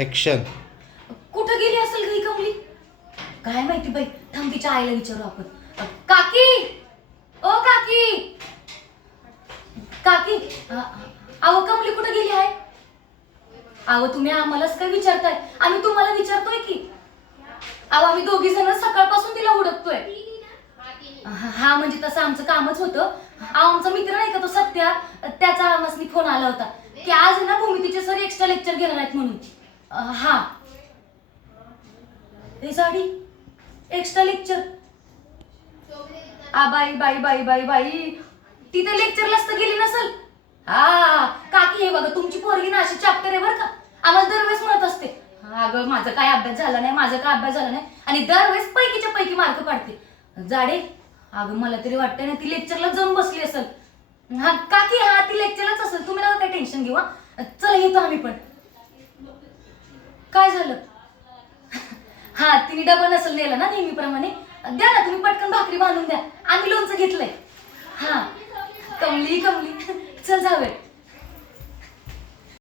Action. कुठं गेली असेल गं ही कमली? काय माहिती बाई, थांब तिच्या आईला विचारू आपण. काकी, ओ काकी, काकी, अहो कमली कुठं गेली आहे? अहो तुम्ही आम्हालाच काय विचारताय? आम्ही तुम्हाला विचारतोय की. अहो आम्ही दोघी जण सकाळपासून तिला हुडकतोय. हा म्हणजे तसं आमचं कामच होतं. आमचा मित्र नाही का तो सत्या, त्याचा आम्हाला फोन आला होता की आज ना भूमितीचे सर एक्स्ट्रा लेक्चर घेणार आहेत म्हणून. हा हे साडी एक्स्ट्रा लेक्चर. बाई बाई बाई बाई बाई, तिथे लेक्चरलाच तर गेली नसल. काकी हे बघा तुमची पोरगी ना अशी चॅप्टर आहे बरं का, आम्हाला दरवेळेस म्हणत असते अगं माझा काय अभ्यास झाला नाही, माझा काय अभ्यास झाला नाही, आणि दरवेळेस पैकीच्या पैकी मार्क पाडते. जाडे, अगं मला तरी वाटतंय ना ती लेक्चरला जाऊन बसली असेल. हा काकी, हा ती लेक्चरलाच असेल, तुम्ही नका काय टेन्शन घेऊ. चला येतो आम्ही पण. काय झालं? हा तिने डबा नसेल नेला ना नेहमीप्रमाणे. द्या ना तुम्ही पटकन भाकरी बांधून द्या, आम्ही लोणचं घेतलंय. हा कमली कमली, चल जाऊया.